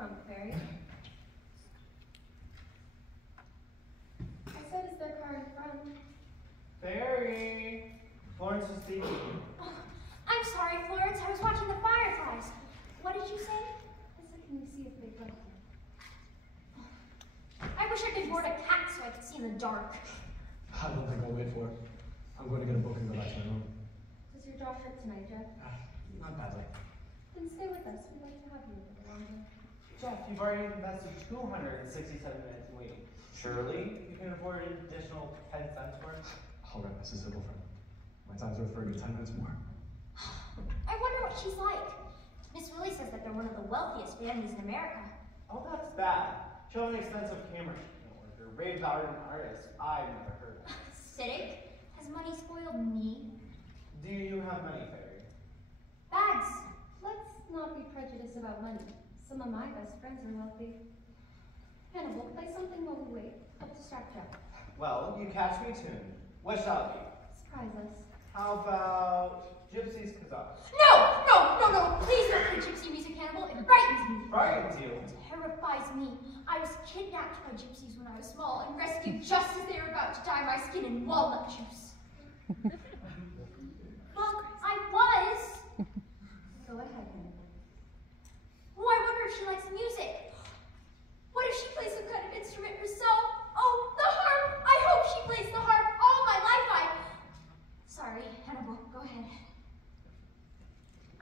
from, Fairy? I said, is their car in front? Fairy! Florence is speaking. Oh, I'm sorry, Florence. I was watching the fireflies. What did you say? I said, can you see if they go? I wish I could board a cat so I could see in the dark. I don't think I'll wait for it. I'm going to get a book and go back to my room. Does your jaw hurt tonight, Jeff? Not badly. Then stay with us. We'd like to have you a little longer. Jeff, you've already invested 267 minutes in waiting. Surely you can afford an additional 10 cents worth? All right, Mrs. Simplefriend. My time's worth for 10 minutes more. I wonder what she's like. Miss Willie says that they're one of the wealthiest families in America. Oh, that's bad. She'll have an expensive camera worker, rave about an artist I've never heard of. Acidic? Has money spoiled me? Do you have money, Fairy? Bags. Let's not be prejudiced about money. Some of my best friends are wealthy. Hannibal, play something while we wait. Help distract Jeff. Well, you catch me tuned. What shall it be? Surprise us. How about Gypsy's Kazakh? No! Please don't play gypsy music, Hannibal. It frightens me. Frightens you? It terrifies me. I was kidnapped by gypsies when I was small and rescued just as they were about to dye my skin in walnut juice. Well, I was. Go ahead, Hannibal. Oh, I wonder if she likes music. What if she plays some kind of instrument herself? Oh, the harp! I hope she plays the harp all my life. Sorry, Hannibal, go ahead.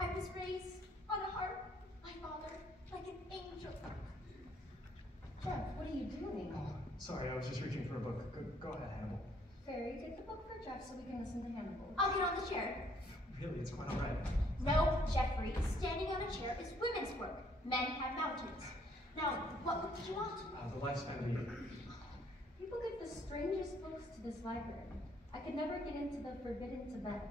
I was raised on a harp, my father, like an angel. Jeff, what are you doing? Oh, sorry, I was just reaching for a book. Go ahead, Hannibal. Fairy, get the book for Jeff so we can listen to Hannibal. I'll get on the chair. Really, it's quite all right. No, Jeffrey, standing on a chair is women's work. Men have mountains. Now, what book did you want? The Lifespan of the Year. People give the strangest books to this library. I could never get into the Forbidden Tibet.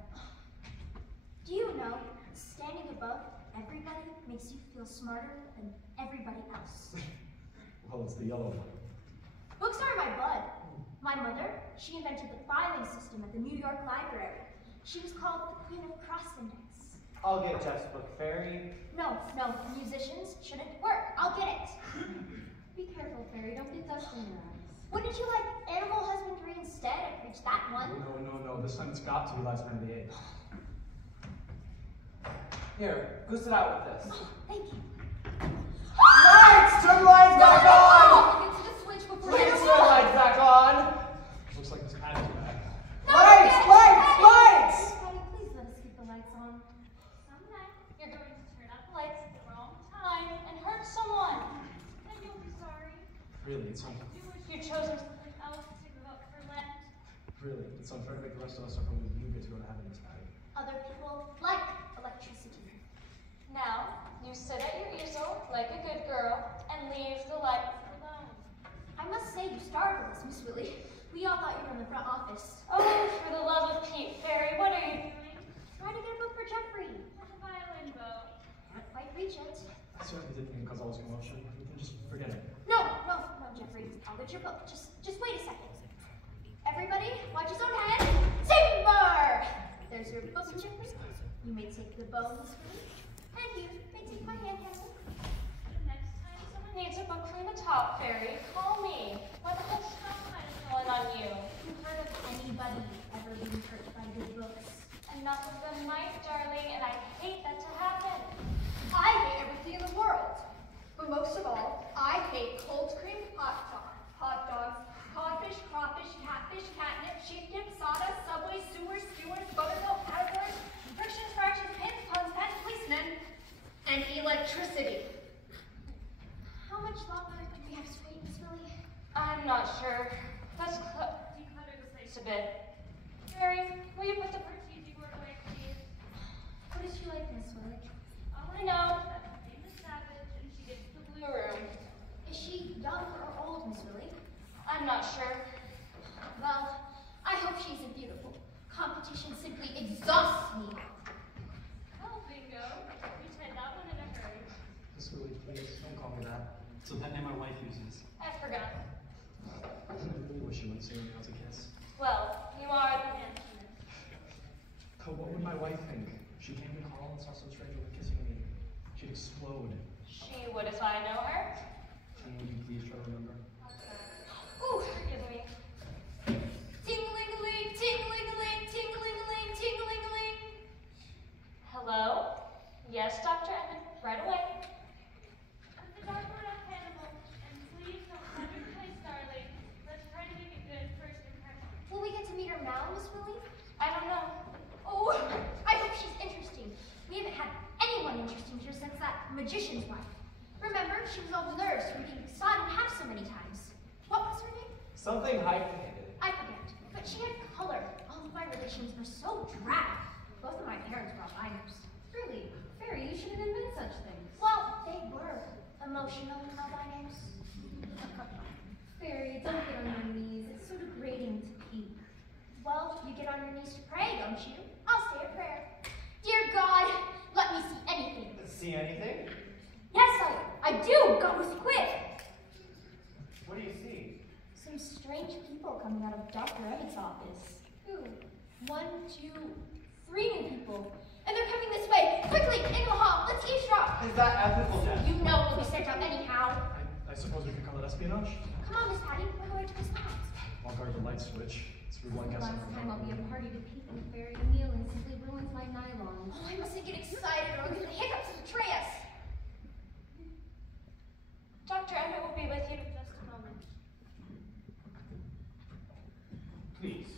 Do you know, standing above everybody makes you feel smarter than everybody else. Well, it's the yellow one. Books are in my blood. My mother, she invented the filing system at the New York Library. She was called the Queen of Cross Index. I'll get Jeff's book, Fairy. No, musicians shouldn't work. I'll get it. Be careful, Fairy. Don't get dust in your eyes. Wouldn't you like animal husbandry instead? I preached that one. No. This time it's got to be Lifespan of the Year. Here, goose it out with this. Thank you. Lights! Turn the lights back on! Get to the switch before Please turn the lights back on! Looks like this pad is back. Lights! Patty, please let us keep the lights on. Someday, you're going to turn out the lights at the wrong time and hurt someone. Then you'll be sorry. Really, it's unfair. You wish you'd chosen something else to give up for Lent. Really, it's unfair to make the rest of us suffer when you get to go to heaven, Miss Patty. Other people like electricity. Now, you sit at your easel like a good girl and leave the lights alone. I must say you startled us, Miss Willie. We all thought you were in the front office. Oh, for the love of Pete, Fairy, what are you doing? Trying to get a book for Jeffrey. With a violin bow. Can't quite reach it. I certainly didn't mean to cause all this commotion. You can just forget it. No, Jeffrey. I'll get your book. Just wait a second. Everybody, watch his own head. Timber! There's your book, Jeffrey. You may take the bow, Miss Willie. And you may take my hand, Hansel. The next time someone needs a book from the top, Fairy, call me. When the whole spotlight is falling on you. You've heard of anybody ever being hurt by good books? Enough of them might, darling, and I hate that to happen. I hate everything in the world. But most of all, I hate cold cream hot dogs, codfish, crawfish, catfish, catnip, sheep dip, sawdust, subway, sewers, skewers, buttermilk, caterpillars, frictions, fractions, pins, puns, pens, policemen, and electricity. How much longer do we have to wait, Miss Willie? I'm not sure. Let's declutter the place a bit. Fairy, will you put the Partigi board away, please? What is she like, Miss Willie? All I know is that her name is Savage, and she gets the blue room. Is she young or old, Miss Willie? I'm not sure. Well, I hope she isn't beautiful. Competition simply exhausts me. Oh, bingo. You tried that one in a hurry. Miss Willie, please, don't call me that. It's a pet name my wife uses. I forgot. I really wish you wouldn't say anything else a kiss. Well, you are the handsomest. But what would my wife think? If she came to the hall and saw some stranger kissing me, she'd explode. She would if I know her. Can you please try to remember? Ooh, forgive me. Ting-a-ling-a-ling, ting-a-ling-a-ling, ting-a-ling-a-ling, ting-a-ling-a-ling. Hello? Yes, Dr. Emmett, right away. Put the dartboard on Hannibal, and please don't ever play Starling. Let's try to make a good first impression. Will we get to meet her now, Miss Willie? I don't know. Oh, I hope she's interesting. We haven't had anyone interesting here since that magician's wife. Remember, she was all the nerves from being sawed in half so many times. What was her name? Something hyphenated. I forget, but she had color. All of my relations were so drab. Both of my parents were albinos. Really? Fairy, you shouldn't invent such things. Well, they were emotional albinos. Fairy, don't get on your knees. It's so degrading to peek. Well, you get on your knees to pray, don't you? I'll say a prayer. Dear God, let me see anything. See anything? Yes, I do. God was quick. What do you see? Some strange people coming out of Dr. Emmett's office. Who? 1, 2, 3 new people. And they're coming this way. Quickly, into the hall. Let's eavesdrop. Is that ethical, Jeff? You know we'll be sent out anyhow. I suppose we could call it espionage? Come on, Miss Patty. We're going to his house. I'll guard the light switch. It's for one guess. Last time I'll be a party to peek when Fairy kneeling simply ruins my nylon. Oh, I mustn't get excited or I'll get the hiccups and betray us. Dr. Emmett will be with you in just a moment. Please,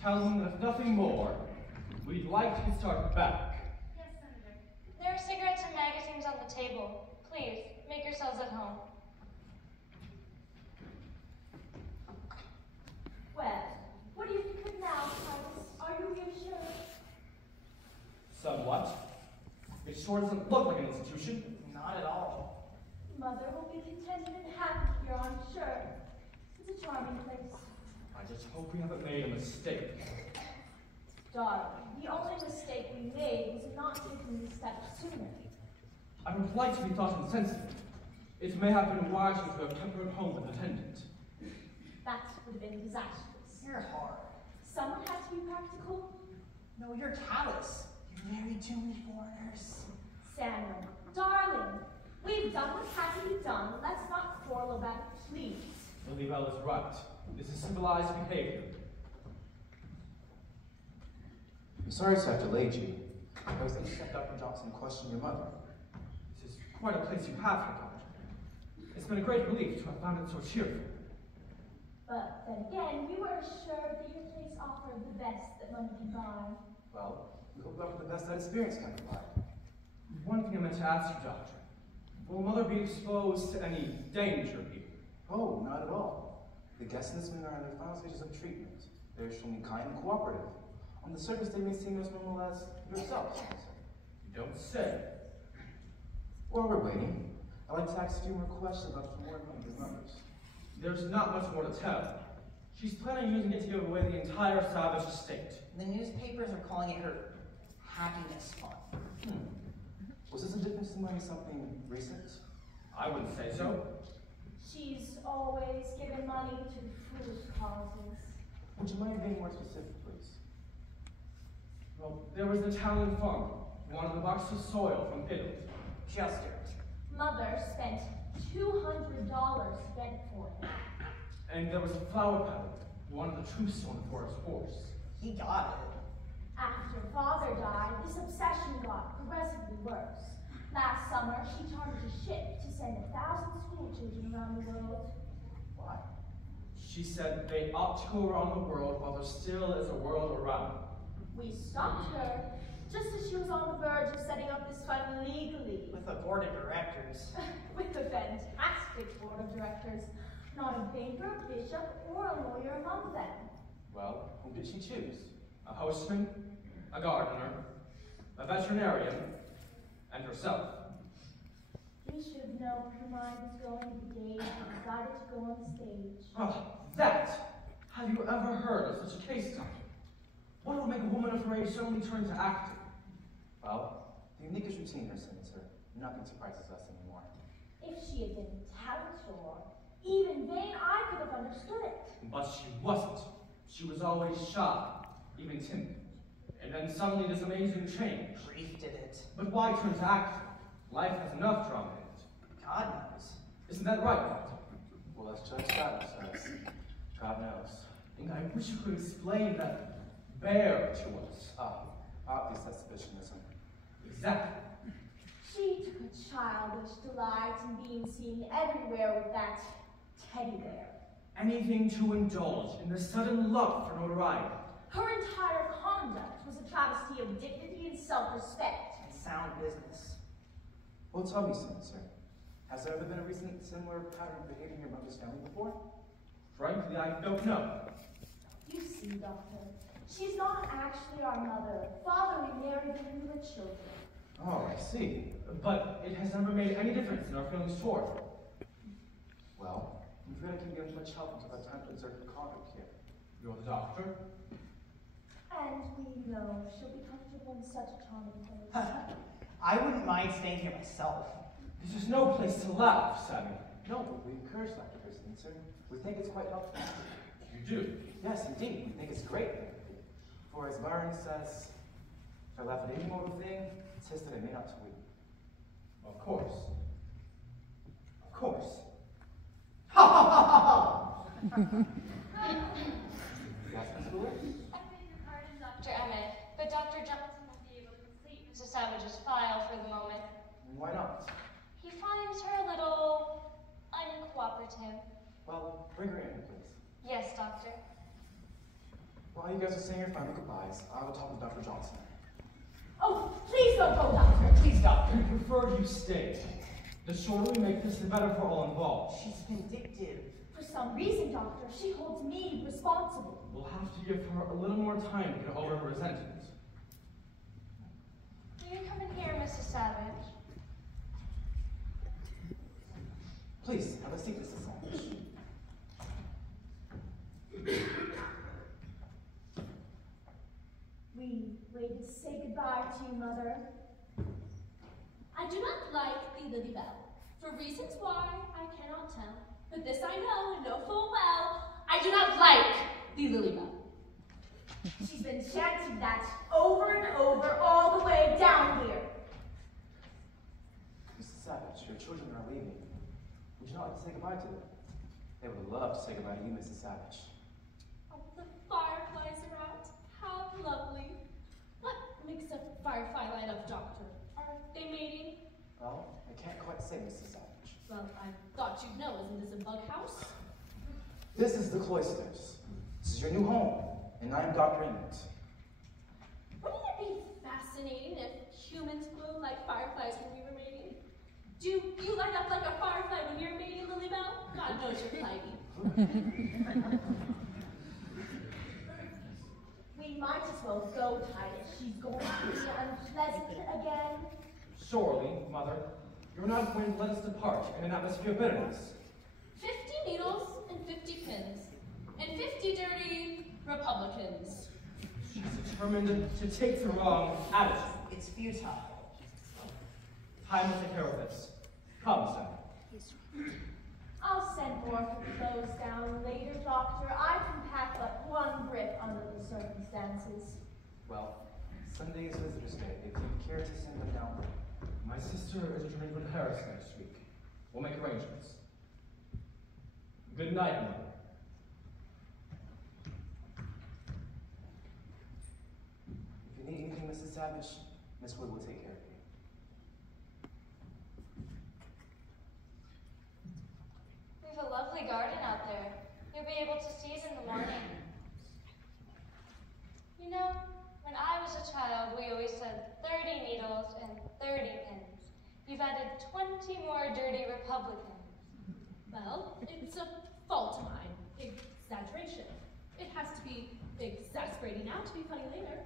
tell him that if nothing more, we'd like to start back. Yes, Senator. There are cigarettes and magazines on the table. Please, make yourselves at home. Well, what do you think of now, Titus? Are you reassured? Somewhat. It sure doesn't look like an institution. Not at all. Mother will be contented and happy here, I'm sure. It's a charming place. I just hope we haven't made a mistake. Darling, the only mistake we made was not taking these steps sooner. I would like to be thought insensitive. It may have been wiser to have kept her at home with an attendant. That would have been disastrous. You're hard. Someone has to be practical. No, you're callous. You married too many foreigners. Samuel, darling, we've done what had to be done. Let's not quarrel about it, please. Lilybell is right. This is civilized behavior. I'm sorry to have delayed you. I was thinking that Dr. Johnson questioned your mother. This is quite a place you have here, Doctor. It's been a great relief to have found it so cheerful. But then again, we were assured that your place offered the best that money can buy. Well, we hope for the best that experience can provide. One thing I meant to ask you, Doctor. Will Mother be exposed to any danger here? Oh, not at all. The guests in this wing are in their final stages of treatment. They're extremely kind and cooperative. On the surface, they may seem as normal as yourself. You don't say. While we're waiting, I'd like to ask a few more questions about some more of his numbers. There's not much more to tell. She's planning on using it to give away the entire Savage estate. The newspapers are calling it her happiness fund. Was this a difference in money something recent? I wouldn't say so. She's always given money to foolish causes. Would you mind being more specific, please? Well, there was the Talon farmer who wanted the box of soil from Italy. Just do it. Mother spent $200 to get it for him. And there was a flower peddler who wanted the tombstone for his horse. He got it. After father died, this obsession got progressively worse. Last summer, she chartered a ship to send 1,000 school children around the world. Why? She said they ought to go around the world while there still is a world around. We stopped her, just as she was on the verge of setting up this fund legally. With a board of directors. With a fantastic board of directors. Not a banker, bishop, or a lawyer among them. Well, who did she choose? A postman, a gardener, a veterinarian, and herself. We should have known her mind was going the day she decided to go on the stage. Oh, that! Have you ever heard of such a case, Doctor? What would make a woman of her age suddenly turn to acting? Well, the unique routine her signature. Nothing surprises us anymore. If she had been talented or even vain, I could have understood it. But she wasn't. She was always shy, even timid. And then suddenly this amazing change. Grief did it. But why turn to acting? Life has enough drama in it. God knows. Isn't that right, Doctor? Well, as Judge Savage says, God knows. And I wish you could explain that bear to us. Obvious exhibitionism. Exactly. She took a childish delight in being seen everywhere with that teddy bear. Anything to indulge in the sudden love for notoriety. Her entire conduct was a travesty of dignity and self-respect. And sound business. Well, tell me something, sir. Has there ever been a recent similar pattern of behavior in your mother's family before? Frankly, I don't know. You see, Doctor, she's not actually our mother. Father remarried when we were children. Oh, I see. But it has never made any difference in our feelings toward her. Well, I'm afraid I can be of much help until I've time to exert the conduct here. You're the doctor? And we know she'll be comfortable in such a charming place. I wouldn't mind staying here myself. This is no place to laugh, Sammy. No, but we encourage Dr. Kirsten, sir. We think it's quite helpful. You do? Yes, indeed. We think it's great therapy. For as Byron says, if I laugh at any mortal thing, it's just that I may not to weep. Of course. Of course. Ha ha ha ha ha! Yes, Miss Wheeler? I beg your pardon, Dr. Emmett, but Dr. Johnson won't be able to complete Mrs. Savage's file for the moment. Why not? He finds her a little uncooperative. Well, bring her in, please. Yes, Doctor. While you guys are saying your final goodbyes, I will talk with Dr. Johnson. Oh, please don't go, Doctor. Please, Doctor. We prefer you stay. The shorter we make this, the better for all involved. She's vindictive. For some reason, Doctor, she holds me responsible. We'll have to give her a little more time to get over her resentment. Will you come in here, Mrs. Savage? Please, have a seat, Mrs. Savage. We waited to say goodbye to you, Mother. I do not like the Lily Bell, for reasons why I cannot tell. But this I know and know full well, I do not like the Lily Bell. She's been chanting that over and over all the way down here. Mrs. Savage, your children are leaving. Would you not like to say goodbye to them? They would love to say goodbye to you, Mrs. Savage. Oh, the fireflies are out. How lovely. What makes a firefly light up, Doctor? Are they mating? Well, I can't quite say, Mrs. Savage. Well, I thought you'd know. Isn't this a bug house? This is the cloisters. This is your new home, and I am Dr. Emmett. Wouldn't it be fascinating if humans glowed like fireflies when we were mating? Do you light up like a firefly when you're mating, Lily Bell? God knows you're flighty. We might as well go, Titus. She's going to be unpleasant again. Surely, Mother, you're not going to let us depart in an atmosphere of bitterness. 50 needles and 50 pins. And 50 dirty Republicans. She's determined to take the wrong attitude. It's futile. Time will take care of this. Come, Sam. I'll send more for clothes down later, Doctor. I can pack but one brick under the circumstances. Well, Sunday is Visitor's Day. If you care to send them down, My sister is returning from Paris next week. We'll make arrangements. Good night, Mother. if you need anything, Mrs. Savage, Miss Wood will take care of you. We have a lovely garden out there. You'll be able to see it in the morning. You know, when I was a child, we always said 30 needles and 30 pins. You've added 20 more dirty Republicans. Well, it's a fault of mine. Exaggeration. It has to be exasperating now to be funny later.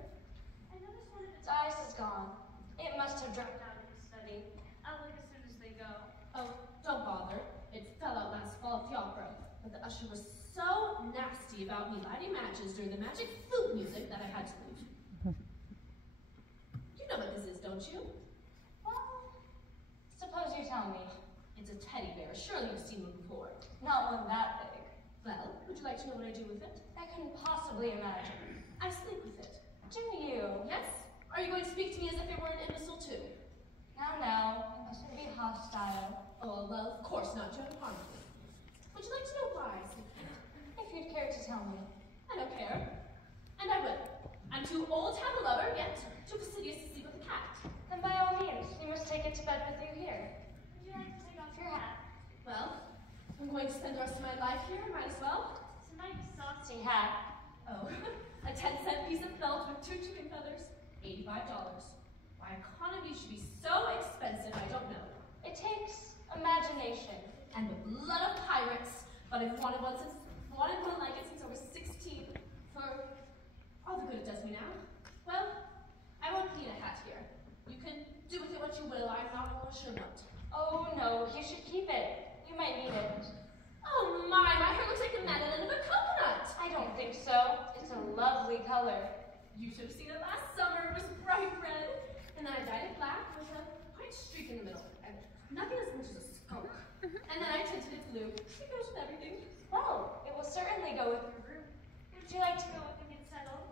I noticed one of its eyes is gone. It must have dropped out of the study. I'll look as soon as they go. Oh, don't bother. It fell out last fall at the opera. But the usher was so nasty about me lighting matches during the magic flute music that I had to leave. You know what this is, don't you? Well, suppose you tell me. It's a teddy bear. Surely you've seen one before. Not one that big. Well, would you like to know what I do with it? I couldn't possibly imagine. I sleep with it. Do you? Yes? Are you going to speak to me as if it were an imbecile too? Now, you mustn't be hostile. Oh, a Would you like to take off your hat? Well, I'm going to spend the rest of my life here, might as well. It's a nice saucy hat. Oh, a 10-cent piece of felt with 2 chicken feathers, $85. Why economy should be so expensive, I don't know. It takes imagination. And the blood of pirates, but I've wanted one like it since I was 16, for all the good it does me now. Well, I won't need a hat here. You can do with it what you will, I'm not all sure what. Oh no, you should keep it. You might need it. Oh my hair looks like the mandolin of a coconut. I don't think so. It's a lovely color. You should have seen it last summer. It was bright red. And then I dyed it black with a white streak in the middle. And nothing as much as a skunk. And then I tinted it blue. It goes with everything. Well, it will certainly go with your group. Would you like to go up and get settled?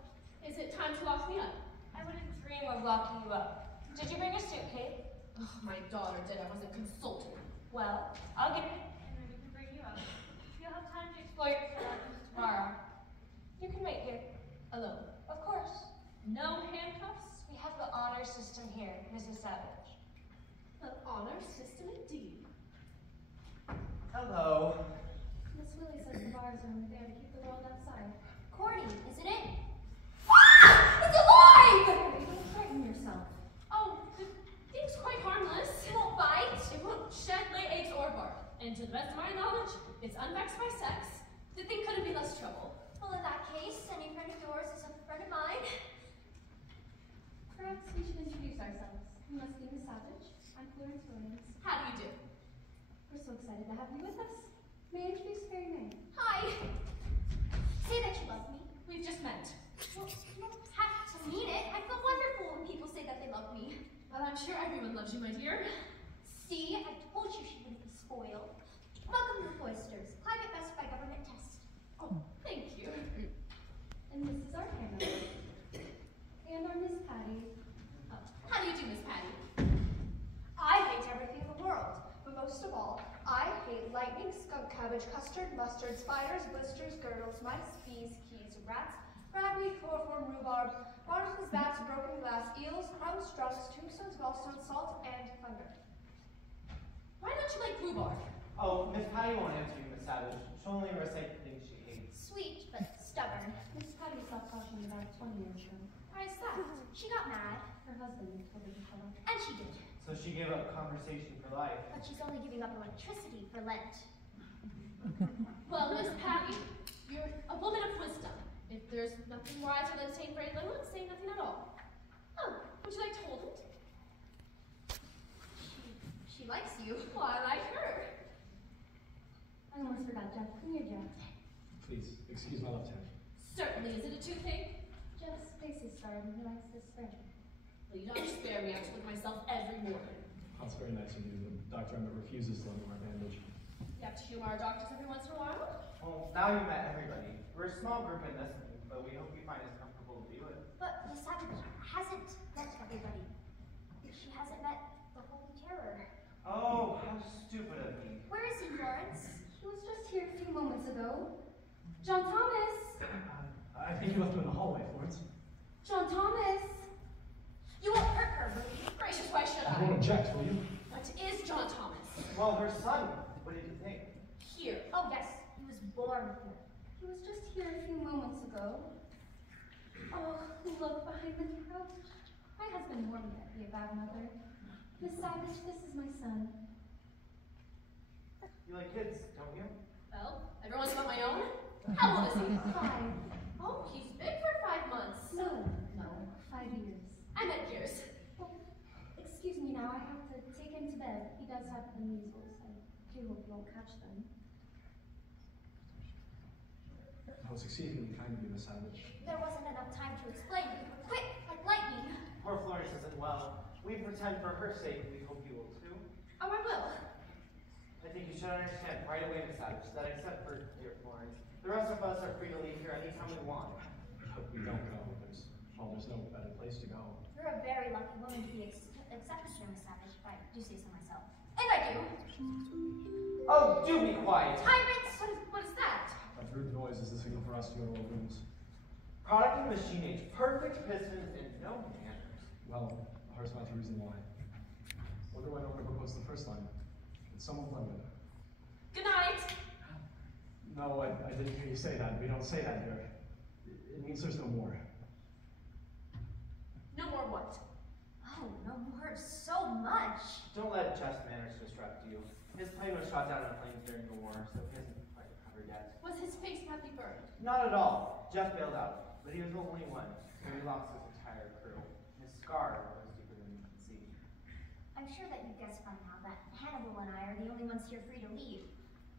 Is it time to lock me up? I wouldn't dream of locking you up. Did you bring a suitcase? Oh, my daughter did. I wasn't consulted. Well, I'll get it and then we can bring you up. You'll have time to explore your surroundings tomorrow. You can wait here. Alone. Of course. No handcuffs? We have the honor system here, Mrs. Savage. The honor system indeed. Hello. Miss Willie says the bars are only there to keep the world outside. Corny, isn't it? Ah! It's alive! Harry, don't frighten yourself. Oh, the thing's quite harmless. It won't bite. It won't shed, lay eggs, or bark. And to the best of my knowledge, it's unvexed by sex. The thing couldn't be less trouble. Well, in that case, any friend of yours is a friend of mine. Perhaps we should introduce ourselves. You must be Miss Savage. I'm Florence Williams. How do you do? We're so excited to have you with us. May I introduce Fairy May? Hi. Say that you love me. We've just met. Well, you don't have to mean it. I feel wonderful when people say that they love me. Well, I'm sure everyone loves you, my dear. See, I told you she wouldn't be spoiled. Welcome to the Cloisters. Climate best by government test. Oh, thank you. And this is our Hannah. And our Miss Patty. Oh, how do you do, Miss Patty? I hate everything in the world, but most of all, I hate lightning, skunk cabbage, custard, mustard, spiders, blisters, girdles, mice, bees, keys, rats, ragweed, chloroform, rhubarb, barnacles, bats, broken glass, eels, crumbs, drunks, tombstones, gallstones, salt, and thunder. Why don't you like rhubarb? Oh, Miss Patty won't answer you, Miss Savage. She'll only recite the things she hates. Sweet, but stubborn. Miss Patty stopped talking about 20 years ago. Why is that? She got mad. Her husband told her to shut up. And she did. So she gave up conversation for life. But she's only giving up electricity for Lent. Well, Miss Patty, you're a woman of wisdom. If there's nothing wiser than saying very little and saying nothing at all. Oh, would you like to hold it? She likes you. Well, I like her. I almost forgot, Jeff. Come here, Jeff. Please, excuse my left hand. Certainly. Is it a toothache? Jeff's face is scarred and he likes to spray. Well, you don't spare me. I have to look at myself every morning. That's very nice of you. The Dr. Emmett refuses to let me wear a bandage. You have to humor our doctors every once in a while. Well, now you've met everybody. We're a small group in this one, but we hope you find us comfortable to be with. But Miss Savage hasn't met everybody. She hasn't met the Holy Terror. Oh, how stupid of me. Where is he, Florence? He was just here a few moments ago. John Thomas! I think you left him in the hallway, Florence. John Thomas! You won't hurt her, will you? Gracious, why should You I? won't object, will you? What is John Thomas? Well, her son. What did you think? Here. Oh, yes, he was born here. He was just here a few moments ago. Oh, look behind the couch. My husband warned me I'd be a bad mother. Miss Savage, this is my son. You like kids, don't you? Well, everyone's got my own. How old is he? 5. Oh, he's big for 5 months. No, 5 years. I meant years. Oh, excuse me now, I have to take him to bed. He does have the measles. I do hope he won't catch them. I was exceedingly kind of you, Miss Savage. There wasn't enough time to explain. You were quick, like lightning. Poor Florence isn't well. We pretend for her sake we hope you will too. Oh, I will. I think you should understand right away, Miss Savage, that except for dear Florence, the rest of us are free to leave here anytime we want. But we don't go. There's no better place to go. You're a very lucky woman to be accepted here, Miss Savage, if I do say so myself. And I do. Oh, do be quiet! Tyrants! What is that? That rude noise is the signal for us to go to our rooms. Product of machine age, perfect pistons, and no manners. Well, here's not the reason why. One of through, I don't remember what's the first line. Can someone blend it? Good night. No, I didn't hear you say that. We don't say that here. It means there's no more. No more what? Oh, no more so much. Don't let Jeff's manners distract you. His plane was shot down in planes during the war, so he hasn't quite recovered yet. Was his face badly burned? Not at all. Jeff bailed out, but he was the only one, so he lost his entire crew. His scar was deeper than you can see. I'm sure that you guessed by now that Hannibal and I are the only ones here free to leave.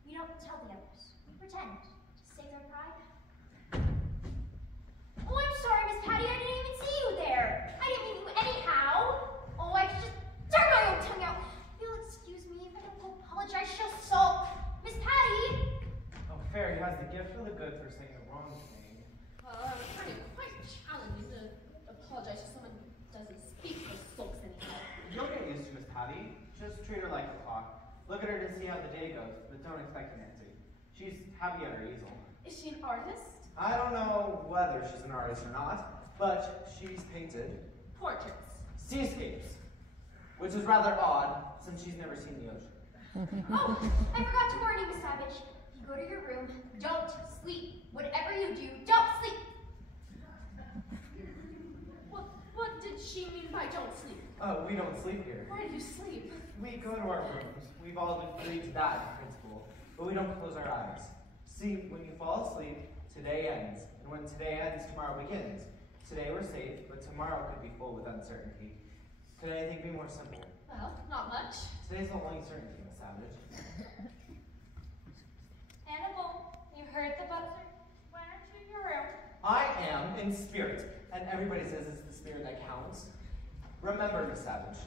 We don't tell the others. We pretend to save their pride. Oh, I'm sorry, Miss Patty. I didn't even see you there. I didn't mean you anyhow. Oh, I just turned my own tongue out. You'll excuse me if I don't apologize just so. Miss Patty! Oh, fair. He has the gift of the good for saying the wrong thing. Well, I was finding it quite challenging to apologize to someone who doesn't speak for sulks anyhow. You'll get used to Miss Patty. Just treat her like a clock. Look at her to see how the day goes, but don't expect an answer. She's happy at her easel. Is she an artist? I don't know whether she's an artist or not, but she's painted Portraits. seascapes, which is rather odd since she's never seen the ocean. Oh, I forgot to warn you, Miss Savage. You go to your room, don't sleep. Whatever you do, don't sleep. What did she mean by don't sleep? Oh, we don't sleep here. Where do you sleep? We go to our rooms. We've all agreed to that in principle, but we don't close our eyes. See, when you fall asleep, today ends, and when today ends, tomorrow begins. Today we're safe, but tomorrow could be full with uncertainty. Could anything be more simple? Well, not much. Today's the only certainty, Miss Savage. Hannibal, you heard the buzzer? Why aren't you in your room? I am in spirit, and everybody says it's the spirit that counts. Remember, Miss Savage,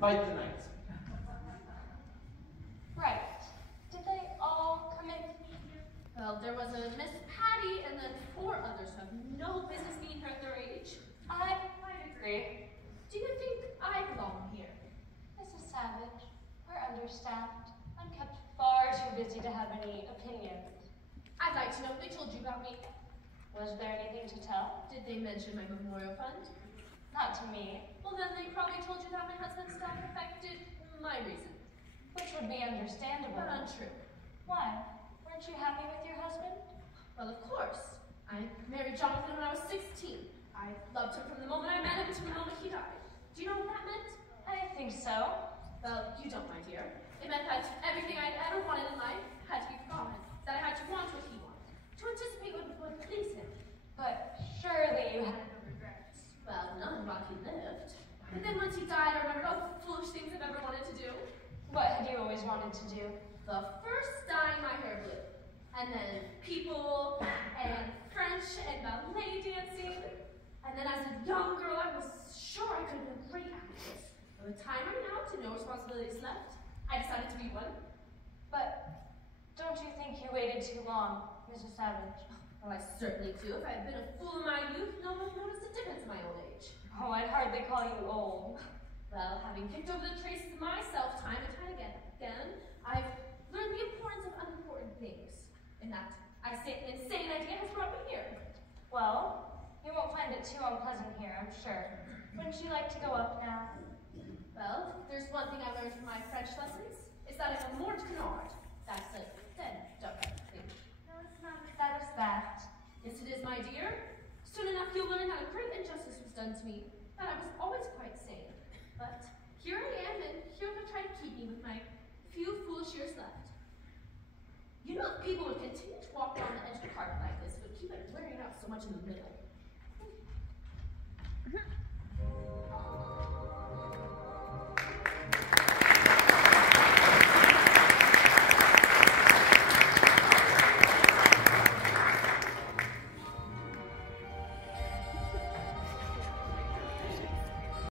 fight the night. Right. Did they all come in to meet you? Well, there was a Miss Patty and then 4 others who have no business being here at their age. I agree. Do you think I belong here? Mrs. Savage, we're understaffed. I'm kept far too busy to have any opinions. I'd like to know what they told you about me. Was there anything to tell? Did they mention my memorial fund? Not to me, Well, then they probably told you that my husband's death affected my reason. which would be understandable. But untrue. Why? Weren't you happy with your husband? Well, of course. I married Jonathan when I was 16. I loved him from the moment I met him to the moment he died. Do you know what that meant? I think so. Well, you don't, my dear. It meant that everything I'd ever wanted in life had to be forgotten. That I had to want what he wanted. To anticipate what would please him. But surely you had no regrets. Well, none while he lived. But then once he died, I remembered all the foolish things I've ever wanted to do. What had you always wanted to do? The first dyeing my hair blue. And then people, and French, and ballet dancing. And then as a young girl, I was sure I could have been a great actress. By the time I'm now to no responsibilities left, I decided to be one. But don't you think you waited too long, Mrs. Savage? Well, I certainly do. If I had been a fool in my youth, no one would notice the difference in my old age. Oh, I'd hardly call you old. Well, having picked over the traces of myself time and time again, I've learned the importance of unimportant things. And that insane idea has brought me here. Well, you won't find it too unpleasant here, I'm sure. Wouldn't you like to go up now? Well, there's one thing I learned from my French lessons, is that I'm a mort canard. That's a dead duck thing. No, it's not as bad as that. Yes, it is, my dear. Soon enough, you'll learn that a great injustice was done to me, that I was always quite sane. But here I am, and here they try to keep me with my few foolish years left. You know, if people would continue to walk down the edge of the carpet like this, it would keep it wearing out so much in the middle.